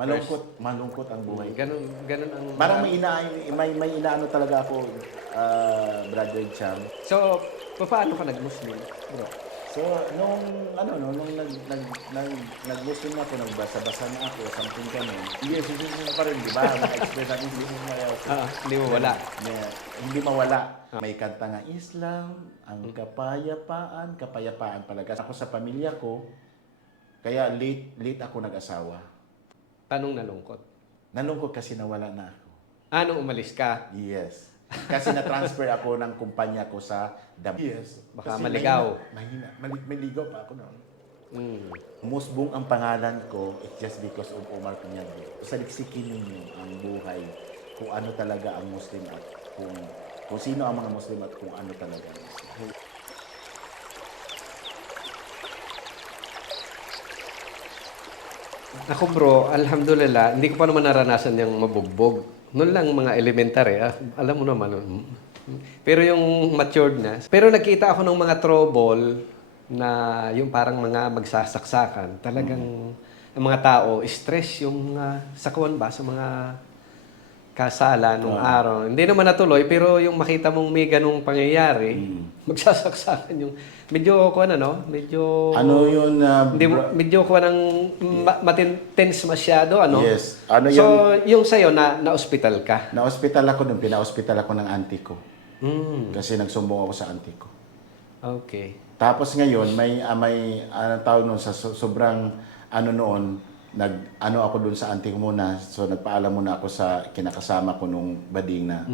Malungkot ang buhay. Ganun ang... Parang may inaano talaga ako, Brother Cham. So, paano ka nag-Muslim, bro? So, nung nag-Muslim ako, nagbasa-basa na ako, something kami. Yes, pa rin, di ba? Ma-express natin Hindi mo wala. Hindi mawala. May kanta nga, Islam, ang kapayapaan pala. Ako sa pamilya ko, kaya late ako nag-asawa. Tanong nalungkot. Nalungkot kasi nawala na ako. Nung umalis ka? Yes. Kasi na-transfer ako ng kumpanya ko sa Yes. Baka Kasi maligaw. May ligaw pa ako noon. Mm. Musbong ang pangalan ko, it's just because of Omar Piñado. Saliksikin ninyo ang buhay, kung ano talaga ang Muslim at kung sino ang mga Muslim at kung ano talaga ang Muslim. Ako bro, alhamdulillah, hindi ko pa naman naranasan yung mabugbog. Noon lang mga elementary, alam mo naman. Pero yung matured na. Pero nakita ako ng mga trouble na yung parang mga magsasaksakan. Talagang ang mga tao, stress yung sakuan ba sa mga kasala nung araw. Hindi naman natuloy, pero yung makita mong may ganung pangyayari, magsasaksakan yung... Medyo ko medyo... Ano yun? Medyo ko ng matintense masyado, ano? Yes. Ano so, yung sa'yo, na-hospital ka? Na-hospital ako nung pina-hospital ako ng auntie ko. Kasi nagsumbong ako sa auntie ko. Okay. Tapos ngayon, may tawag nun, sa sobrang noon, ako dun sa auntie ko muna. So nagpaalam muna ako sa kinakasama ko nung bading na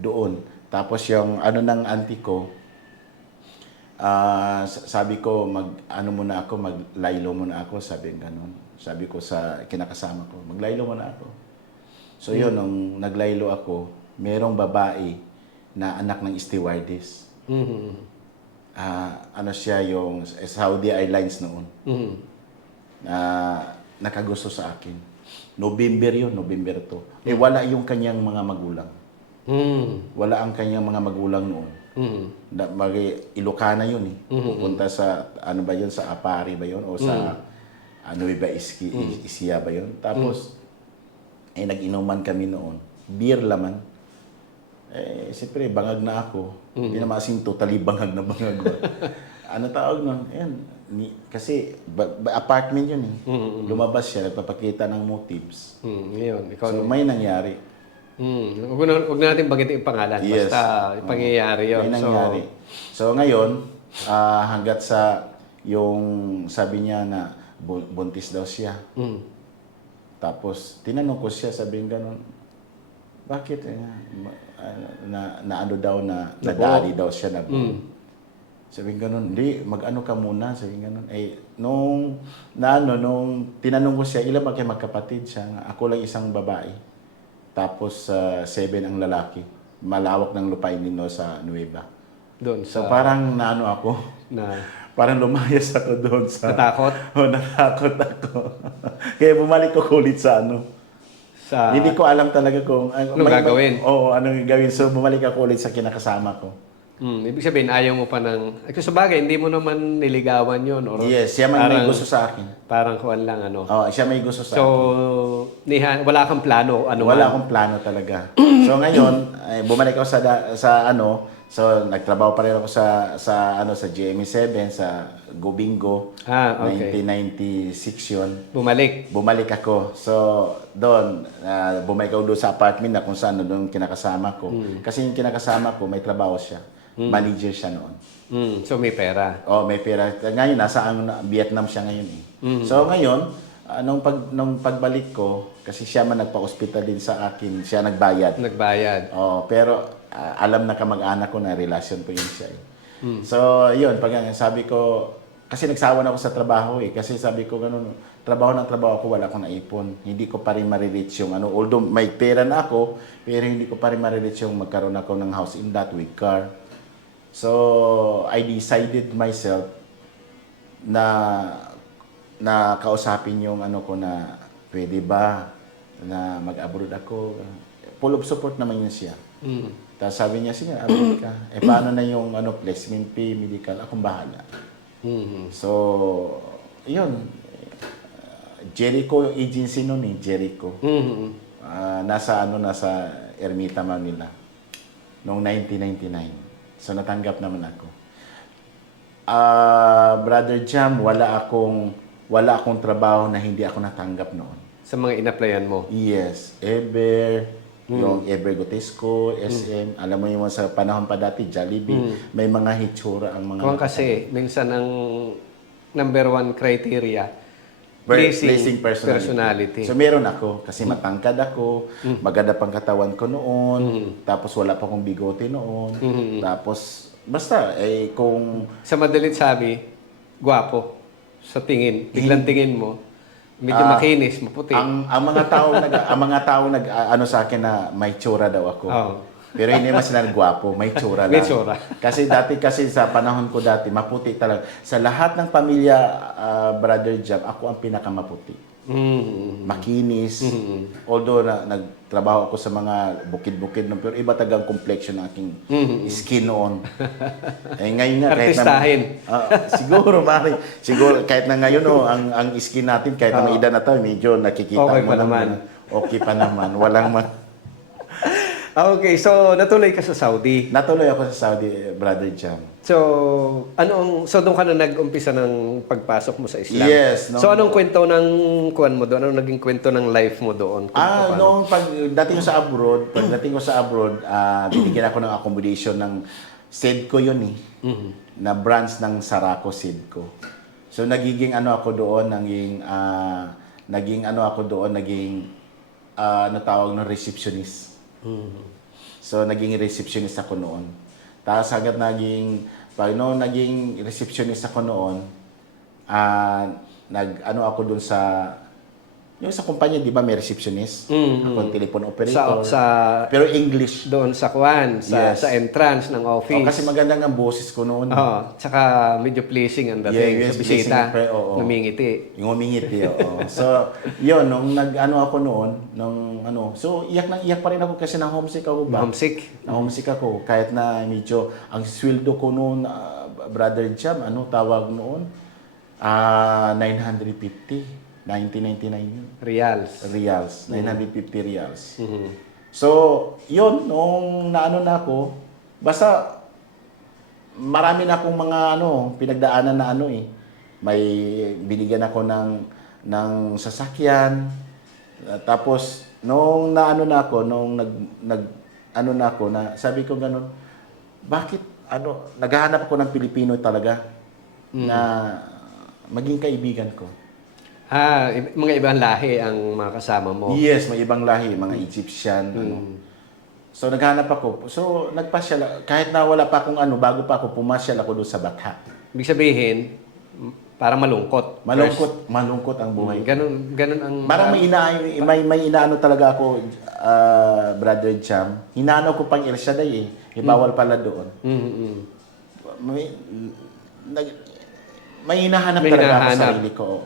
doon. Tapos yung ng auntie ko, sabi ko maglaylo muna ako, sabi ganun. Sabi ko sa kinakasama ko, maglaylo muna ako. So yun, nung naglaylo ako, merong babae na anak ng stewardess. Siya yung Saudi Airlines noon. Nakagusto sa akin. November 2. Wala yung kanyang mga magulang. Wala ang kanyang mga magulang noon. Ilocana yun eh. Pupunta sa, sa Apari ba yun? O sa, Nueva Ecija ba yun? Tapos, nag-inuman kami noon. Beer laman. Siyempre, bangag na ako. Hindi naman asing totally bangag na bangag. Tawag nun? Kasi apartment yun eh. Lumabas siya, nagpapakita ng motives. So may nangyari. Huwag natin bagitin yung pangalan. Yes. Basta yung pangyayari yun. May nangyari. So ngayon, hanggat sa yung sabi niya na buntis daw siya. Tapos tinanong ko siya, sabihin ganun, bakit? Naano daw na nadali daw siya na sabi ganun, hindi, mag-ano ka muna, sabi ganun. Nung tinanong ko siya, ilan ba kayo magkapatid siya? Ako lang isang babae. Tapos 7 ang lalaki. Malawak ng lupain nino sa Nueva. Doon So parang ako. Parang lumayas ako doon sa... Natakot? Natakot ako. Kaya bumalik ko ulit sa Hindi ko alam talaga kung... Anong gagawin? Oo, anong gagawin. So bumalik ako ulit sa kinakasama ko. Ibig sabihin, ayaw mo pa ng... Sa bagay, hindi mo naman niligawan yun. Or Yes, siya may gusto sa akin. Parang kuwan lang, Siya may gusto sa akin. So, wala kang plano? Wala akong plano talaga. So ngayon, bumalik ako so nagtrabaho pa rin ako sa GMA7, sa Gobingo. Okay. 1996 yun. Bumalik ako. So, doon, bumalik ako doon sa apartment na kung saan doon kinakasama ko. Kasi yung kinakasama ko, may trabaho siya. Manager siya noon. So, may pera. May pera. Ngayon, nasa Vietnam siya ngayon eh. So, ngayon, nung pagbalik ko, kasi siya man nagpa-hospital din sa akin, siya nagbayad. Pero alam na kamag-anak ko na relasyon ko yun siya eh. So, yun, sabi ko, kasi nagsawa na ako sa trabaho eh. Kasi sabi ko ganun, trabaho ko, wala akong naipon. Hindi ko pa rin ma-reach yung although may pera na ako, pero hindi ko pa rin ma-reach yung magkaroon ako ng house in that with car. So, I decided myself na kausapin yung ko na pwede ba na mag-abroad ako. Full of support naman yun siya. Tapos sabi niya, sige, abroad ka. Paano na yung placement fee, medical, akong bahala. So, yun. Jericho yung agency noon eh, Jericho. Mhm. Nasa Ermita, Manila noong 1999. So natanggap naman ako. Brother Jam, wala akong trabaho na hindi ako natanggap noon. Sa mga in-applyan mo. Yes, yung Ever Gotesco, SM, alam mo yung sa panahon pa dati, Jollibee, may mga hitsura ang mga... Kung kasi, minsan ang number one criteria, Pleasing personality. So meron ako, kasi matangkad ako, maganda pang katawan ko noon, tapos wala pa akong bigote noon, tapos basta, kung... Sa madalit sabi, gwapo. Sa tingin, biglang tingin mo, medyo makinis, maputi. Ang mga tao ano sa akin na may tsura daw ako. Oo. Pero hindi naman sila gwapo, may tsura lang. May tsura. Kasi sa panahon ko dati, maputi talaga. Sa lahat ng pamilya, Brother Jam, ako ang pinakamaputi. Makinis. Although nagtrabaho ako sa mga bukid-bukid, pero iba tagang complexion ng aking skin noon. Ngayon nga, Artistahin. Siguro, Mari. Siguro, kahit na ngayon, ang skin natin, kahit na may edad na tayo, medyo nakikita Okay mo pa naman. Okay pa naman. Walang Okay, so natuloy ka sa Saudi. Natuloy ako sa Saudi, Brother Jam. So, doon ka na nag-umpisa ng pagpasok mo sa Islam? Yes. So, anong kwento ng kuwan mo doon? Anong naging kwento ng life mo doon? Noong pagdating ko sa abroad, binigyan ako ng accommodation ng SEDCO yun eh. Na branch ng Saraco SEDCO. So, naging natawag ng receptionist. So, naging receptionist ako noon. Tapos hanggat naging receptionist ako noon, ako dun sa kumpanya, di ba may receptionist? Ako ang telephone operator. Pero English. Doon sa kuwan, sa entrance ng office. Kasi maganda ang boses ko noon. Tsaka medyo pleasing ang dating sa bisita. Namingiti. Yung umingiti, oo. So, yun, nung ako noon, so iyak pa rin ako kasi homesick ako ba? Homesick ako. Kahit na medyo, ang sweldo ko noon, Brother Jam, tawag noon? 950. 1999 yun. Reals. 950 reals. So, yun, nung na ako, basta marami na akong mga pinagdaanan na May binigyan ako ng sasakyan. Tapos, nung sabi ko ganun, bakit, naghahanap ako ng Pilipino talaga na maging kaibigan ko. Mga ibang lahi ang mga kasama mo. Yes, may ibang lahi, mga Egyptian. So, naghanap ako. So, nagpasyal. Kahit na wala pa akong bago pa ako, pumasyal ako doon sa Batha. Ibig sabihin, parang malungkot. Malungkot ang buhay. Ganun ang... Parang may inaano talaga ako, Brother Jam. Hinaano ko pang El Shaddai Bawal pala doon. May hinahanap talaga ako sa sarili ko.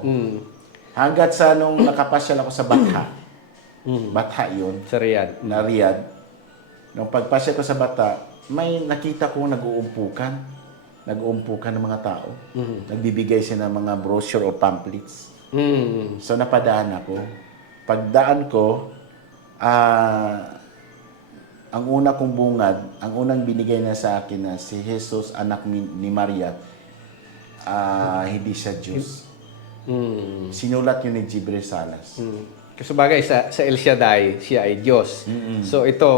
Hanggat sa nung nakapasyal ako sa Batha. Batha yun. Sa Riyadh. Na Riyadh. Nung pagpasyal ko sa Batha, may nakita ko nag-uumpukan. Nag-uumpukan ng mga tao. Nagbibigay sila ng mga brochure o pamphlets. So napadaan ako. Pagdaan ko, ang una kong bungad, ang unang binigay na sa akin na si Jesus, anak ni Maria, hindi siya Diyos. Sinulat yun ni Jibril Salas. Kasi bagay, sa El Shaddai, siya ay Diyos. So ito,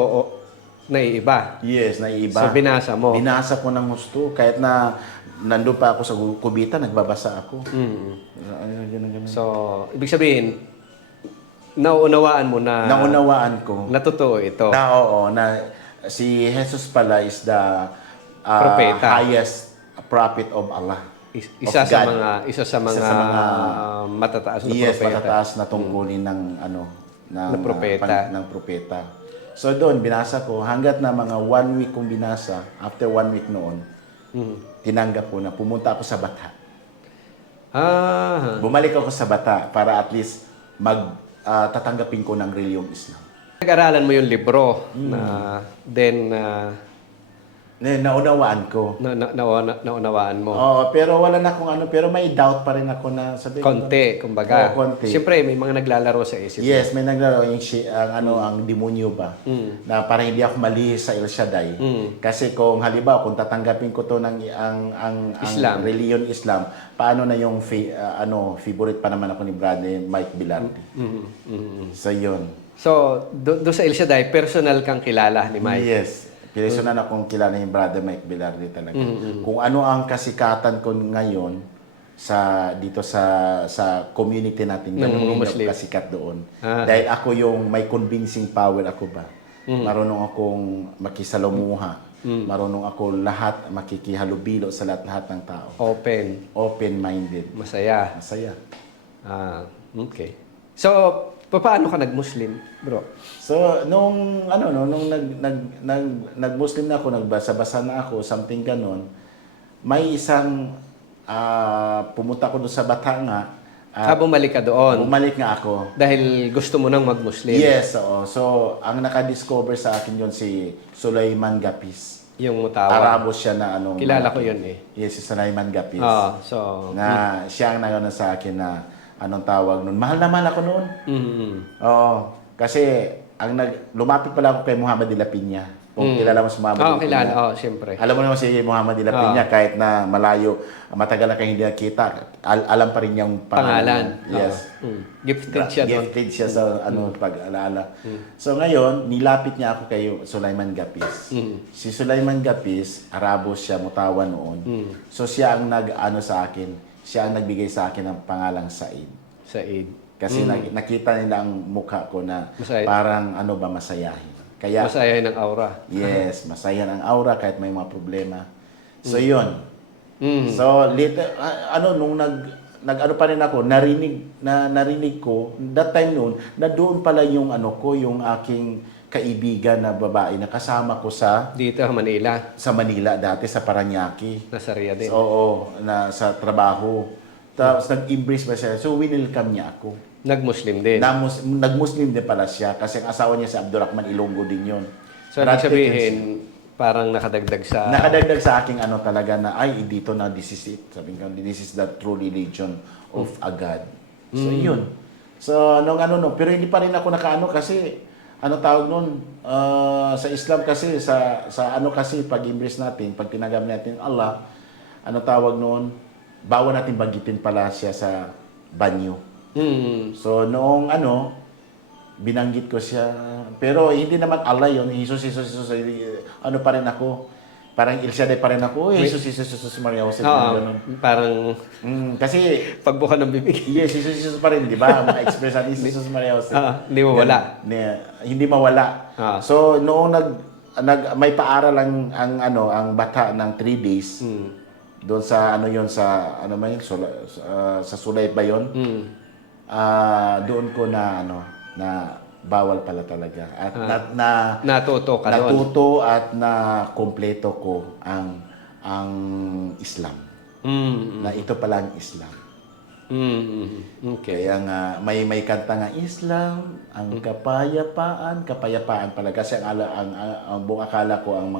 naiiba. Yes, naiiba. So binasa mo. Binasa ko ng gusto. Kahit na nandun pa ako sa kubita, nagbabasa ako. So, ibig sabihin, nauunawaan mo na... Naunawaan ko. Na totoo ito. Na si Jesus pala is the highest prophet of Allah. Isa sa mga matataas na propeta. Yes, matataas na tungkulin ng propeta. So doon, binasa ko. Hanggat na mga 1 week kong binasa, after 1 week noon, tinanggap ko na pumunta ako sa Batha. Bumalik ako sa Batha para at least tatanggapin ko ng reliyong Islam. Nag-aralan mo yung libro na then naunawaan ko. Naunawaan mo. Oo, pero wala na akong ano, pero may doubt pa rin ako na sabi ko. Konti, kumbaga. Oo, konti. Siyempre, may mga naglalaro sa isip. Yes, may naglaro yung ang demonyo ba? Na para hindi ako mali sa El Shaddai. Kasi kung halimbawa kung tatanggapin ko to ng ang Islam. religion Islam, paano na yung favorite pa naman ako ni Brother Mike Bilardi. So yun. So, do sa El Shaddai, personal kang kilala ni Mike. Yes. Personal akong kilala ni Brother Mike Bilardi talaga. Kung ano ang kasikatan ko ngayon dito sa community natin, ganun yung Muslim. kasikat doon. Dahil ako yung may convincing power ako ba. Marunong akong makisalamuha. Marunong ako lahat makikihalubilo sa lahat ng tao. Open-minded. Masaya. Masaya. Okay. So, paano ka nag-Muslim, bro? So, nung nag-Muslim na ako, nagbasa-basa na ako, something ganon, may isang pumunta ko doon sa Batanga. Bumalik ka doon? Bumalik nga ako. Dahil gusto mo nang mag-Muslim? Yes, oo. So, ang nakadiscover sa akin yun si Sulaiman Gapis. Yung mutawa? Arabo siya na ano. Kilala ko yun eh. Yes, si Sulaiman Gapis. So, na siya ang nagano sa akin na anong tawag nun. Mahal na mahal ako noon. Oo. Kasi lumapit pala ako kay Muhammad de la Piña. Kung kilala mo si Muhammad de la Piña. Kilala. Siyempre. Alam mo naman si Muhammad de la Piña, kahit na malayo, matagal na kayo hindi nakita, alam pa rin yung pangalan. Yes. Gifted siya doon. Gifted siya sa pag-alaala. So ngayon, nilapit niya ako kay Sulaiman Gapis. Si Sulaiman Gapis, Arabo siya, mutawa noon. So siya ang nag-ano sa akin, siya ang nagbigay sa akin ng pangalang Said. Said. Kasi nakita nila ang mukha ko na parang masayahin. Kaya, masaya ng aura. Yes, masaya ang aura kahit may mga problema. So yun. So later, nung nag-ano pa rin ako, narinig ko, that time noon, na doon pala yung yung aking kaibigan na babae na kasama ko dito sa Manila. Sa Manila dati, sa Paranaque. Nasa Ria din. So, oo, sa trabaho. Tapos nag-embrace ba siya? So winelcome niya ako. Nag-Muslim din. Nag-Muslim din pala siya kasi ang asawa niya si Abdurrahman Ilonggo din yun. So, ibig sabihin, parang nakadagdag sa aking talaga na, dito na, this is it. Sabi ko, this is the true religion of a God. So, yun. So, pero hindi pa rin ako kasi, tawag nun, sa Islam kasi, sa kasi, pag-embrace natin, pag tinagam natin Allah, tawag nun, bawal natin bagitin pala siya sa banyo. So, noong binanggit ko siya. Pero hindi naman Allah yun. Jesus, pa rin ako. Parang El Shaddai pa rin ako. Jesus, Maria Jose. Parang, kasi, pagbuka ng bibig. Yes, Jesus pa rin, di ba? Ma-express natin Jesus, Maria Jose. Hindi mawala. Hindi mawala. So, noong may paaral ang bata ng 3 days. Doon sa sa Sulay ba yun? Doon ko na bawal pala talaga at natuto ka doon. Natuto at na kompleto ko ang Islam. Na ito pala ang Islam. Okay. Kaya nga may kanta nga Islam, ang kapayapaan pala kasi ang buong akala ko ang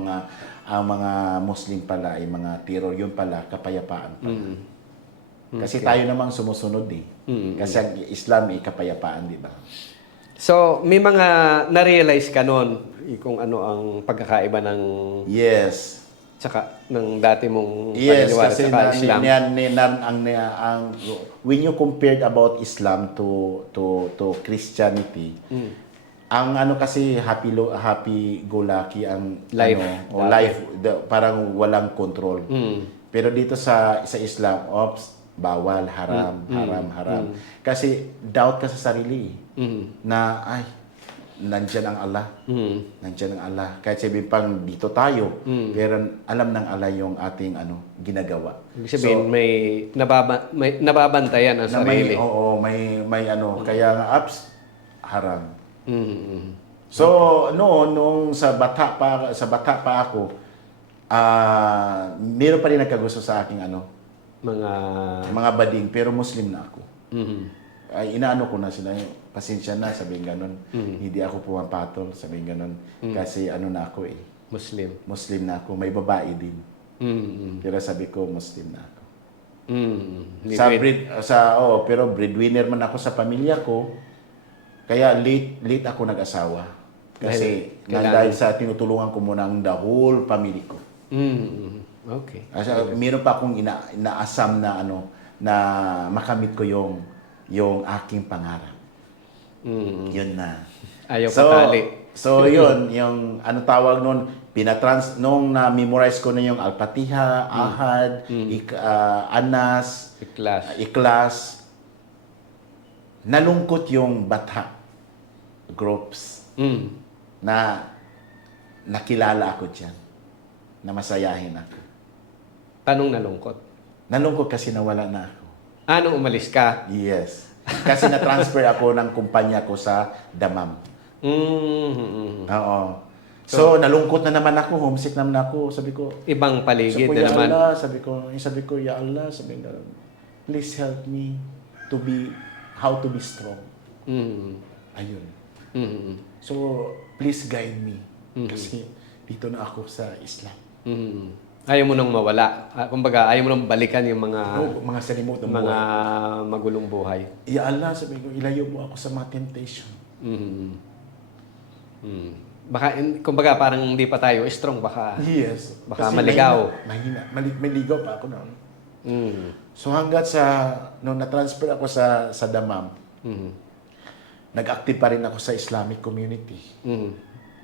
mga Muslim pala ay mga terror, yun pala kapayapaan pala. Kasi tayo namang sumusunod Kasi ang Islam ay kapayapaan, di ba? So, may mga na-realize ka noon kung ano ang pagkakaiba ng Yes. Tsaka ng dati mong paniniwala sa Islam. When you compared about Islam to Christianity, ang kasi happy go lucky ang life, parang walang control. Pero dito sa Islam, bawal, haram. Kasi doubt ka sa sarili na nandiyan ang Allah. Nandiyan ang Allah. Kahit sabihin pang dito tayo, pero alam ng Allah yung ating ginagawa. Ibig sabihin, may nababantayan ang sarili. Kaya nga haram. So, nung sa bata pa ako, meron pa rin nagkagusto sa aking mga bading, pero Muslim na ako. Ay, inaano ko na sila, pasensya na, sabihin ganon. Hindi ako pumapatol, sabihin ganon. Kasi na ako Muslim na ako. May babae din. Mm. Pero sabi ko, Muslim na ako. Mm. Pero breadwinner man ako sa pamilya ko. Kaya late ako nag-asawa. Kasi dahil sa tinutulungan ko muna ang the whole family ko. Mm. Okay. Meron pa akong inaasam na na makamit ko yung aking pangarap. Mm. Yun na. Ayaw patali. So yun, yung tawag nun, nung na-memorize ko na yung Al-Fatiha, Ahad, Anas, Ikhlas, nalungkot yung bata groups na nakilala ako dyan, na masayahin ako. Tanong nalungkot? Nalungkot kasi nawala na ako. Nung umalis ka? Yes. Kasi na-transfer ako ng kumpanya ko sa Damam. Oo. So, nalungkot na naman ako, homesick naman ako. Sabi ko, ibang paligid na naman. Allah, sabi ko, Ya Allah, please help me how to be strong. Ayun. So, please guide me. Kasi dito na ako sa Islam. Ayaw mo nang mawala. Kumbaga, ayaw mo nang balikan yung mga salimutan mga magulong buhay. Ya Allah, sabi ko, ilayo mo ako sa mga temptation. Baka, kumbaga, parang hindi pa tayo strong. Baka, yes. Baka Kasi maligaw. May ligaw pa ako noon. So hanggat nung na-transfer ako sa Damam, nag-active pa rin ako sa Islamic community.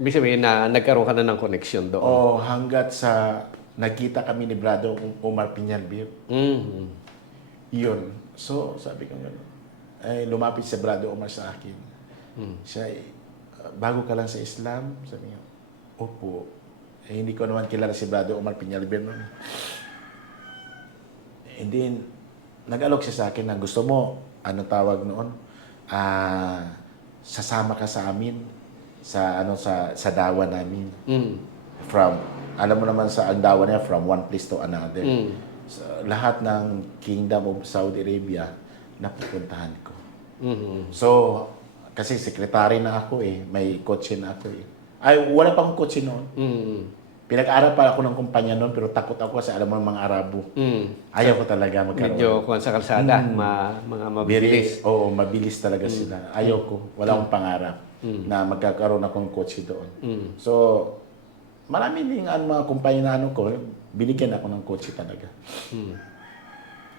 Ibig sabihin na nagkaroon ka na ng connection doon. Hanggat nagkita kami ni Brado Omar Piñalbir. Yun. So, sabi ko gano'n. Lumapit si Brado Omar sa akin. Siya, bago ka lang sa Islam? Sabi niya, opo. Hindi ko naman kilala si Brado Omar Piñalbir noon. And then, nag-alok siya sa akin na gusto mo, tawag noon? Sasama ka sa amin sa dawa namin. Alam mo naman ang dawa niya from one place to another. Lahat ng Kingdom of Saudi Arabia napupuntahan ko. So, kasi sekretary na ako may kotse na ako wala pa akong kotse noon. Pinag-aral pa ako ng kumpanya noon pero takot ako kasi alam mo ng mga Arabo. Ayaw ko talaga magkaroon. Medyo kung sa kalsada, mga mabilis. Mabilis talaga sila. Ayaw ko. Wala akong pangarap na magkakaroon akong kotse doon. So, marami din mga kumpanya na ko, binigyan ako ng kotse talaga.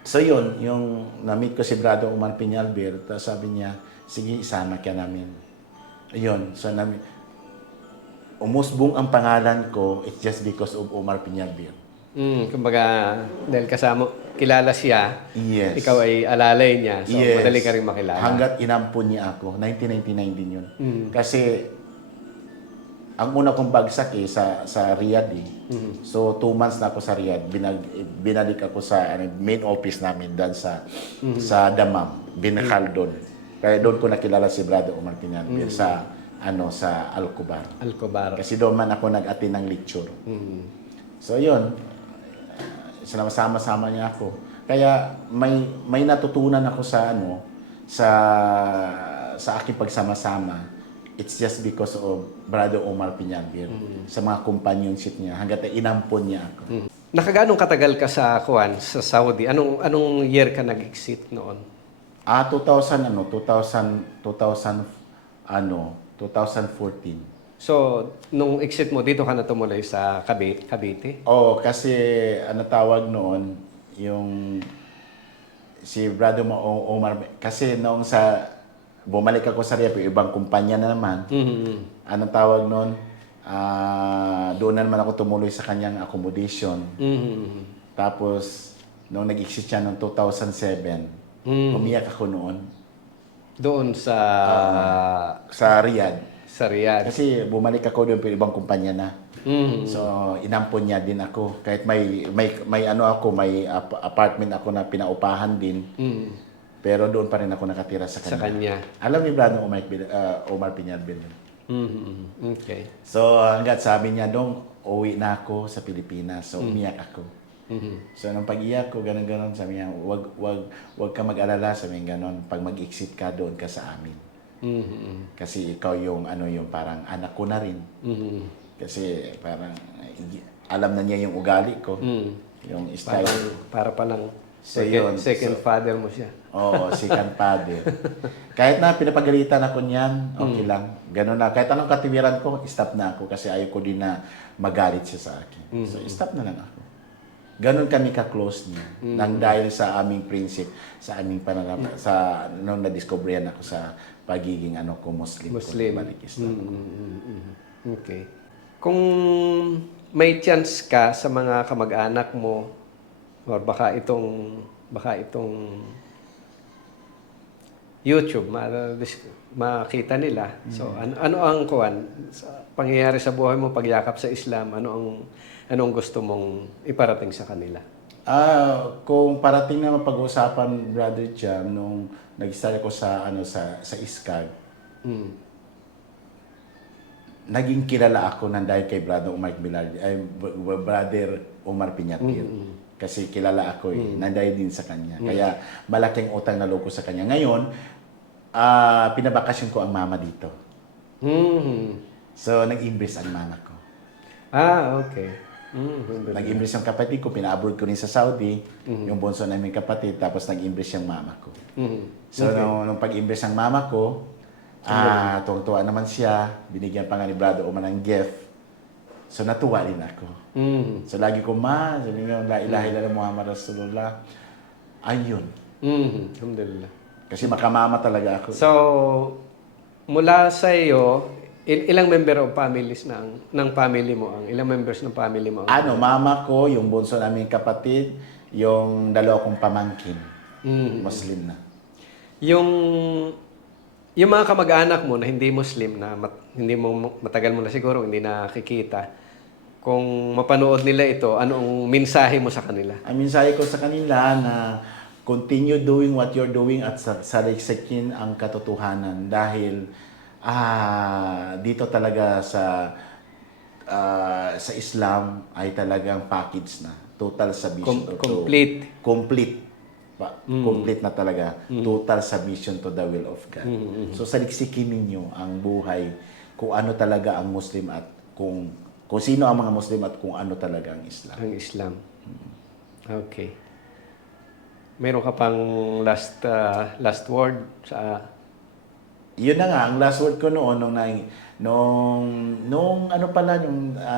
So yun, yung na-meet ko si Brado Omar Piñalbir, tapos sabi niya, sige, isama ka namin. Ayun, so umusbong ang pangalan ko, it's just because of Omar Piñalbir. Kumbaga, dahil kilala siya, yes. Ikaw ay alalay niya, so yes. Madali ka rin makilala. Hanggat inampun niya ako, 1999 din yun. Kasi, ang una kong bagsak sa Riyadh So 2 months na ako sa Riyadh. Binalik ako sa main office namin doon sa Damam, Binakal doon. Kaya doon ko nakilala si Brado Omar Piñalbir sa Al-Kubar. Kasi doon man ako nag-attend ng lecture. So yun, sama-sama niya ako. Kaya may natutunan ako sa aking pagsama-sama. It's just because of Brother Omar Piñalbir sa mga companionship niya hanggat inampon niya ako. Nakaganong katagal ka sa Saudi? Anong year ka nag-exit noon? 2014. So, nung exit mo, dito ka na tumuloy sa Cavite? Kasi tawag noon, yung si Brother Omar, kasi noong bumalik ako sa Riyadh, ibang kumpanya na naman. Anong tawag noon? Doon na naman ako tumuloy sa kanyang accommodation. Tapos, nung nag-exit siya noong 2007, umiyak ako noon. Doon sa Riyadh. Sa Riyadh. Kasi bumalik ako doon, pero ibang kumpanya na. So, inampon niya din ako. Kahit may apartment ako na pinaupahan din. Pero doon pa rin ako nakatira sa kanya. Alam ni Brado Omar Piñalbir. Okay. So, hanggat sabi niya, uwi na ako sa Pilipinas. So, umiyak ako. So, nung pag-iyak ko, ganun-ganun, sabi niya, wag ka mag-alala, sabi niya ganun, pag mag-exit ka, doon ka sa amin. Kasi ikaw yung parang anak ko na rin. Kasi parang alam na niya yung ugali ko, yung style. Para palang So, yun. second father mo siya. Oo, second father. Kahit na pinapagalitan ako niyan, okay lang. Ganun na. Kahit anong katiwiran ko, stop na ako kasi ayaw ko din na magalit siya sa akin. So, stop na lang ako. Ganun kami ka-close niya. Nang dahil sa aming prinsip, sa aming pananaw, sa nung na-discoveryan ako sa pagiging ko, Muslim. Muslim. Balik Islam. Okay. Kung may chance ka sa mga kamag-anak mo, or baka itong YouTube, makita nila. So, ano ang pangyayari sa buhay mo pagyakap sa Islam? Ano ang gusto mong iparating sa kanila? Kung parating na mapag-uusapan, Brother Jam, nung nag-start ako sa ISKAG, naging kilala ako nang dahil kay Brother Omar Piñatir. Kasi kilala ako nang dahil din sa kanya. Kaya malaking utang na loob ko sa kanya. Ngayon, pinabakasyon ko ang mama dito. So, nag-impress ang mama ko. Okay. Nag-impress yung kapatid ko, pina-abroad ko rin sa Saudi, yung bunso namin kapatid, tapos nag-impress yung mama ko. So, nung pag-impress ang mama ko, tuwang-tuwa naman siya, binigyan pa nga ni Brother Omar ng gift. So, natuwa rin ako. So, lagi ko, sabi nga, la ilaha illallah Muhammad Rasulullah. Ayun. Alhamdulillah. Kasi makamama talaga ako. So, mula sa iyo, ilang member of families ng family mo ilang members ng family mo mama ko, yung bunso namin kapatid, yung dalawa kong pamangkin. Muslim na. Yung mga kamag-anak mo na hindi Muslim na hindi mo matagal mo na siguro hindi nakikita, kung mapanood nila ito, anong mensahe mo sa kanila? Ang mensahe ko sa kanila na continue doing what you're doing at saliksikin ang katotohanan dahil dito talaga sa Islam ay talagang package na. Total submission. Complete. Complete na talaga. Total submission to the will of God. So saliksikin ninyo ang buhay kung ano talaga ang Muslim at kung sino ang mga Muslim at kung ano talaga ang Islam. Ang Islam. Okay. Meron ka pang last word sa... Yun na nga, ang last word ko noon, nung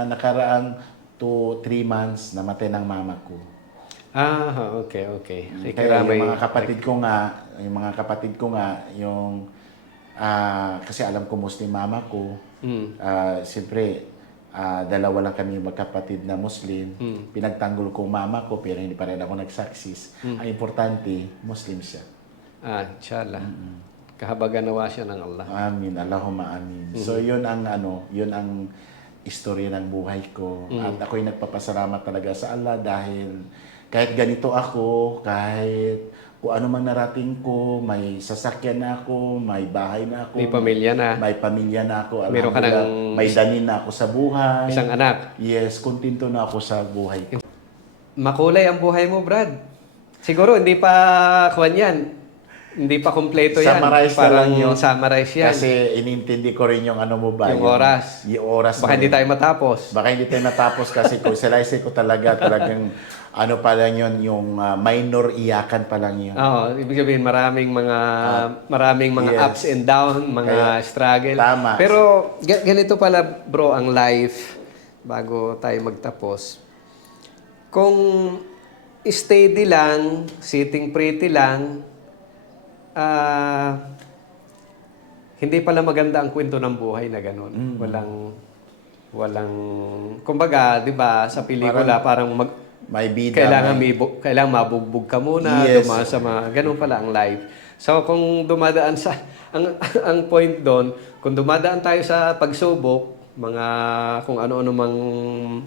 nakaraang 2-3 months, namatay ng mama ko. Okay. Kaya yung mga kapatid ko nga, kasi alam ko Muslim mama ko, siyempre, dalawa lang kami magkapatid na Muslim. Pinagtanggol ko mama ko pero hindi pa rin ako nagsaksis. Ang importante, Muslim siya. Inshallah. Kahabagan nawa siya ng Allah. Amin. Allahumma amin. So yun ang istorya ng buhay ko. At ako'y nagpapasalamat talaga sa Allah dahil kahit ganito ako, kahit kung ano man narating ko, may sasakyan na ako, may bahay na ako. May pamilya na. May pamilya na ako. Meron ka ng... May danin na ako sa buhay. Isang anak. Yes, kontento na ako sa buhay ko. Makulay ang buhay mo, Brad. Siguro, hindi pa Hindi pa kompleto yan. Summarize na lang yun. Summarize yan. Kasi inintindi ko rin yung ano mo ba. Yung oras. Yung oras. Baka hindi tayo matapos. Baka hindi tayo matapos kasi kung salice ko talagang ano pa lang yun, yung minor iyakan pa lang yun. Ibig sabihin maraming mga yes. ups and down, mga struggle. Tama. Pero ganito pala bro ang life bago tayo magtapos. Kung steady lang, sitting pretty lang, hindi pala maganda ang kwento ng buhay na gano'n. Walang kumbaga, 'di ba, sa pelikula parang may bida. Kailangan mabugbog ka muna, yes. dumaan sa mga ganun pala ang life. So kung dumadaan sa ang point doon, kung dumadaan tayo sa pagsubok, kung ano-ano mang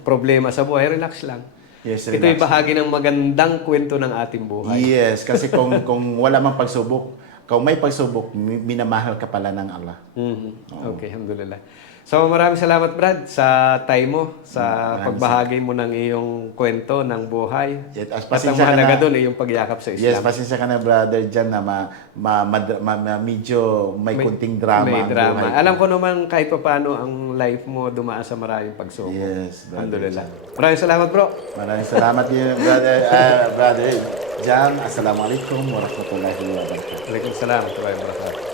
problema sa buhay, relax lang. Yes, ito ay bahagi ng magandang kwento ng ating buhay. Yes, kasi kung wala mang pagsubok, kung may pagsubok, minamahal ka pala ng Allah. Okay, alhamdulillah. So maraming salamat Brad sa time mo, sa pagbahagi mo ng iyong kwento ng buhay. Yes, At ang pasensya ka mahalaga na- doon ay yung pagyakap sa Yes, Islam. pasensya ka na brother dyan na medyo may kunting drama. May ang drama. buhay ko. Alam ko naman kahit pa paano ang life mo dumaan sa maraming pagsubok. Yes, brother. Alhamdulillah. Maraming salamat bro. Maraming salamat din, brother Jan. Assalamualaikum warahmatullahi wabarakatuh. Waalaikumsalam warahmatullahi wabarakatuh.